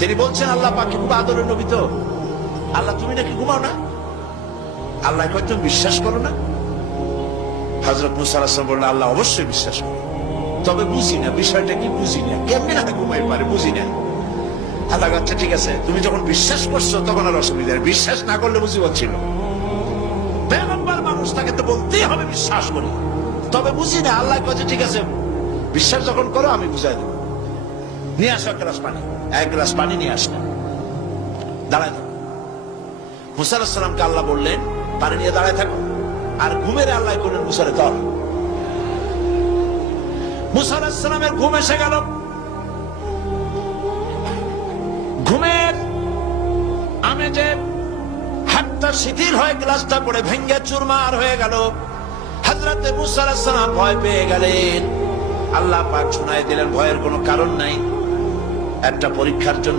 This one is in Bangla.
তিনি বলছেন আল্লাহ পাক খুব আদরের নবী তো, আল্লাহ তুমি নাকি ঘুমাও না? আল্লাহ কয় তুমি বিশ্বাস করো না? হযরত মুসা আলাইহিস সালাম বললেন আল্লাহ অবশ্যই বিশ্বাস করি, তবে বুঝি না বিষয়টা কি, বুঝি না কেমনে না ঘুমাই পারে, বুঝি না। আল্লাহ আচ্ছা ঠিক আছে, তুমি যখন বিশ্বাস করছো তখন আর অসুবিধা নেই, বিশ্বাস না করলে মুসিবত ছিল। পয়গম্বর মানুষ, তাকে তো বলতেই হবে বিশ্বাস করি, তবে বুঝি না। আল্লাহ কয় ঠিক আছে, বিশ্বাস যখন করো আমি বুঝাই দেবো। নিয়ে আসো এক গ্লাস পানি, এক গ্লাস পানি নিয়ে আসলেন, দাঁড়ায় থাকো। মুসা আলাইহিস সালামকে আল্লাহ বললেন পানি নিয়ে দাঁড়ায় থাকো, আর ঘুমের আল্লাহ করলেন মুসারে ধর। মুসা আলাইহিস সালামের ঘুম এসে গেল, ঘুমের আমেজে হাতটা শিথিল হয়ে গ্লাসটা পড়ে ভেঙ্গে চুরমার হয়ে গেল। হযরত মুসা আলাইহিস সালাম ভয় পেয়ে গেলেন। আল্লাহ পাক শুনাই দিলেন ভয়ের কোনো কারণ নাই, একটা পরীক্ষার জন্য